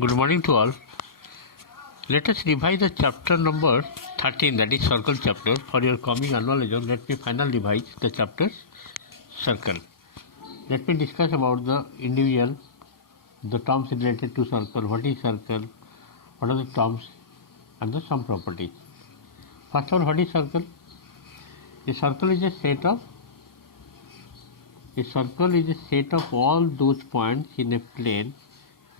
Good morning to all. Let us revise the chapter number 13, that is circle chapter. For your coming annual exam, let me finally revise the chapter circle. Let me discuss about the individual, the terms related to circle, what is circle, what are the terms and the some properties. First of all, what is circle? A circle is a set of all those points in a plane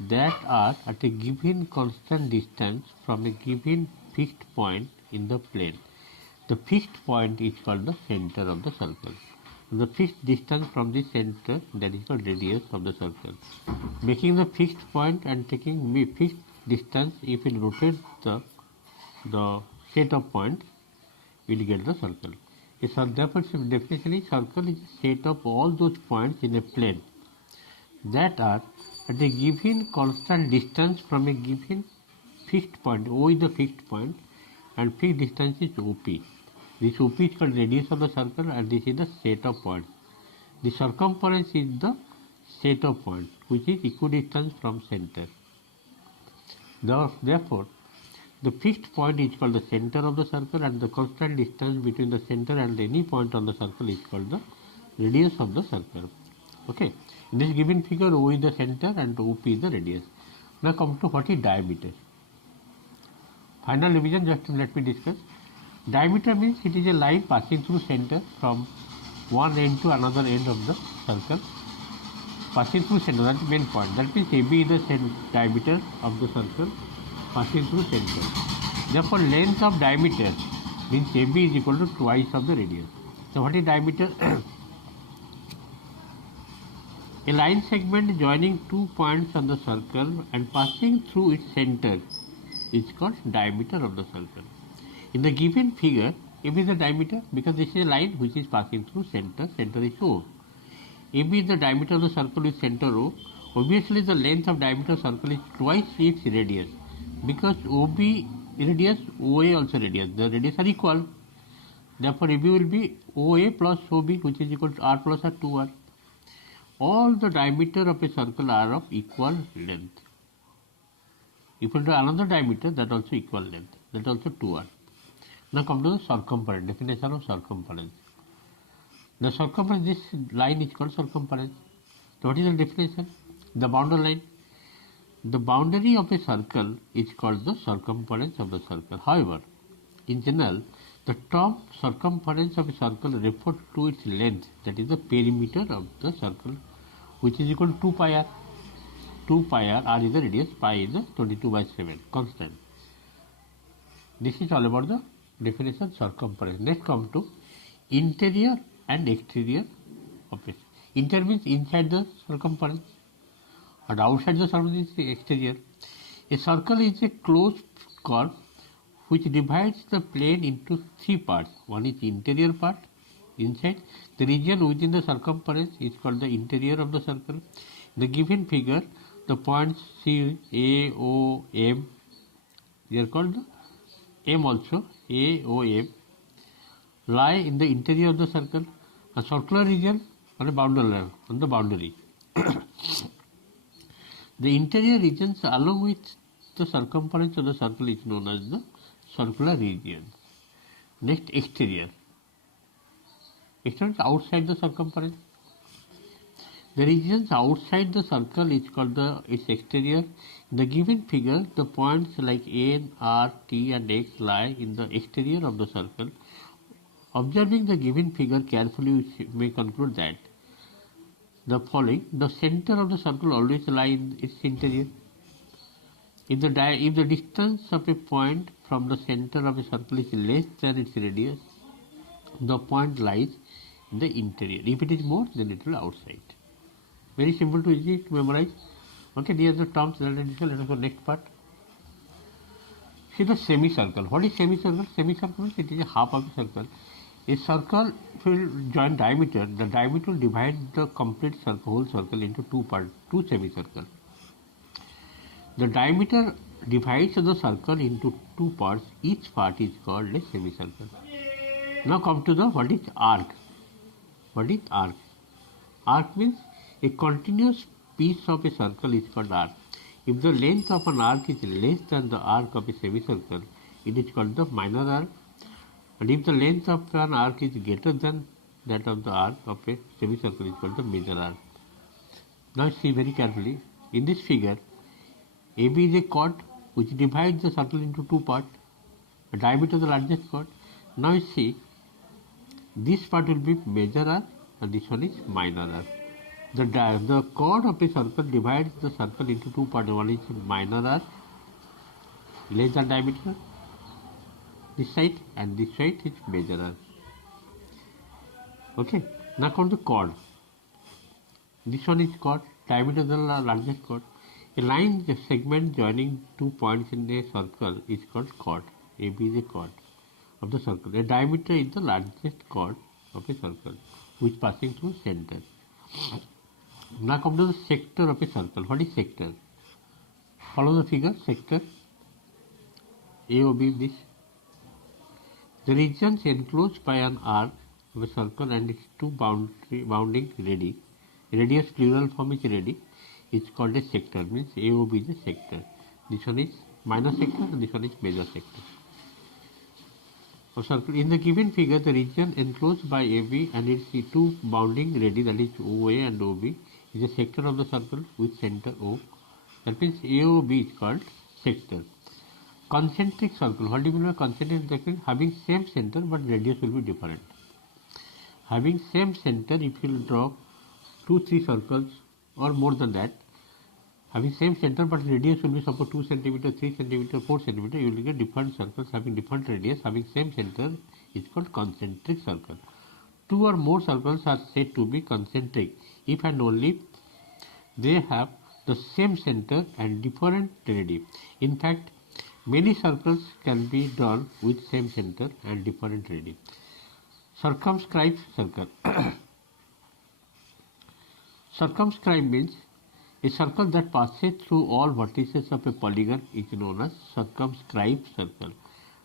that are at a given constant distance from a given fixed point in the plane. The fixed point is called the center of the circle. The fixed distance from the center, that is called radius of the circle. Making the fixed point and taking fixed distance, if we rotate the set of points, we will get the circle. Therefore, definition, circle is a set of all those points in a plane that are at a given constant distance from a given fixed point. O is the fixed point and fixed distance is OP. This OP is called radius of the circle and this is the set of points. The circumference is the set of points which is equidistant from center. Therefore, the fixed point is called the center of the circle and the constant distance between the center and any point on the circle is called the radius of the circle. Okay. In this given figure, O is the center and OP is the radius. Now come to what is diameter. Final revision, just let me discuss. Diameter means it is a line passing through center from one end to another end of the circle. Passing through center, that is the main point. That means AB is the diameter of the circle passing through center. Therefore, length of diameter means AB is equal to twice of the radius. So what is diameter? A line segment joining two points on the circle and passing through its center is called diameter of the circle. In the given figure, AB is the diameter because this is a line which is passing through center. Center is O. AB is the diameter of the circle with center O. Obviously, the length of diameter of circle is twice its radius because OB radius, OA also radius. The radius are equal. Therefore, AB will be OA plus OB, which is equal to R plus R 2R. All the diameter of a circle are of equal length. Equal to another diameter that also equal length, that also 2R. Now come to the circumference, definition of circumference. The circumference, this line is called circumference. So what is the definition? The boundary line. The boundary of a circle is called the circumference of the circle. However, in general, the term circumference of a circle refers to its length, that is the perimeter of the circle, which is equal to 2 pi r. 2 pi r, r is the radius, pi is the 22/7, constant. This is all about the definition of circumference. Next come to interior and exterior of it. Interior means inside the circumference and outside the circumference is the exterior. A circle is a closed curve which divides the plane into three parts. One is interior part, inside. The region within the circumference is called the interior of the circle. In the given figure, the points C, A, O, M, they are called the M also, A, O, M, lie in the interior of the circle. A circular region on the boundary. The interior regions along with the circumference of the circle is known as the circular region. Next, exterior. Exterior is outside the circumference. The regions outside the circle is called its exterior. In the given figure, the points like N, R, T and X lie in the exterior of the circle. Observing the given figure carefully, we may conclude that the following: the center of the circle always lie in its interior. If the distance of a point from the center of a circle is less than its radius, the point lies in the interior. If it is more, then it will outside. Very simple to easy to memorize. Okay, these are the terms that I discussed. Let us go next part. See the semicircle. What is semicircle? Semicircle means it is a half of a circle. A circle will join diameter. The diameter will divide the complete circle, whole circle into two parts, two semicircles. The diameter divides the circle into two parts. Each part is called a semicircle. Now come to the what is arc. What is arc? Arc means a continuous piece of a circle is called arc. If the length of an arc is less than the arc of a semicircle, it is called the minor arc. And if the length of an arc is greater than that of the arc of a semicircle, it is called the major arc. Now see very carefully. In this figure, AB is a chord which divides the circle into two parts. The diameter of the largest chord. Now you see, this part will be major arc and this one is minor arc. The chord of a circle divides the circle into two parts. One is minor arc, less than diameter, this side, and this side is major arc. Okay, now come to chord. This one is chord, diameter of the largest chord. A line segment joining 2 points in a circle is called chord. AB is a chord of the circle. A diameter is the largest chord of a circle which passing through center. Now come to the sector of a circle. What is sector? Follow the figure. Sector AOB this. The regions enclosed by an arc of a circle and its two bounding radii. Radius plural form is radii. It's called a sector. Means AOB is a sector. This one is minor sector and this one is major sector. Of circle. In the given figure, the region enclosed by AB and its two bounding radii, that is OA and OB, is a sector of the circle with center O. That means AOB is called sector. Concentric circle. What do you mean by concentric circle? Having same center but radius will be different. Having same center, if you draw 2-3 circles or more than that, having same center but radius will be suppose 2 cm, 3 cm, 4 cm, you will get different circles having different radius, having same center is called concentric circle. 2 or more circles are said to be concentric if and only they have the same center and different radii. In fact, many circles can be drawn with same center and different radii. Circumscribed circle. Circumscribed means a circle that passes through all vertices of a polygon is known as circumscribed circle,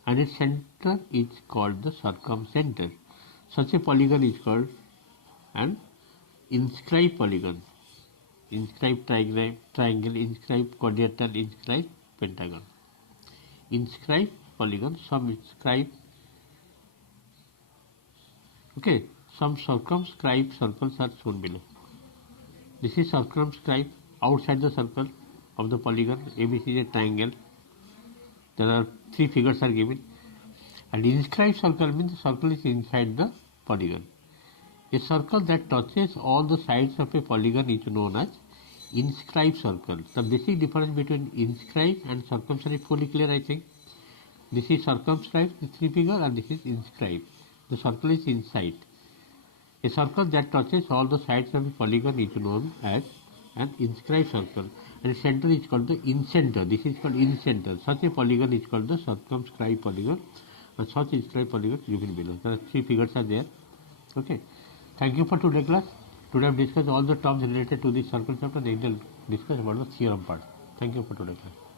and its center is called the circumcenter. Such a polygon is called an inscribed polygon. Inscribed triangle, inscribed quadrilateral, inscribed pentagon. Inscribed polygon, some inscribed. Okay, some circumscribed circles are shown below. This is circumscribed outside the circle of the polygon. ABC is a triangle. There are 3 figures are given. And inscribed circle means the circle is inside the polygon. A circle that touches all the sides of a polygon is known as inscribed circle. The basic difference between inscribed and circumscribed is fully clear, I think. This is circumscribed, the 3 figure, and this is inscribed. The circle is inside. A circle that touches all the sides of a polygon is known as an inscribed circle, and center is called the incenter. This is called incenter. Such a polygon is called the circumscribed polygon, and such inscribed polygon given below. The 3 figures are there. Okay. Thank you for today's class. Today I have discussed all the terms related to the circle chapter. Next I will discuss about the theorem part. Thank you for today's class.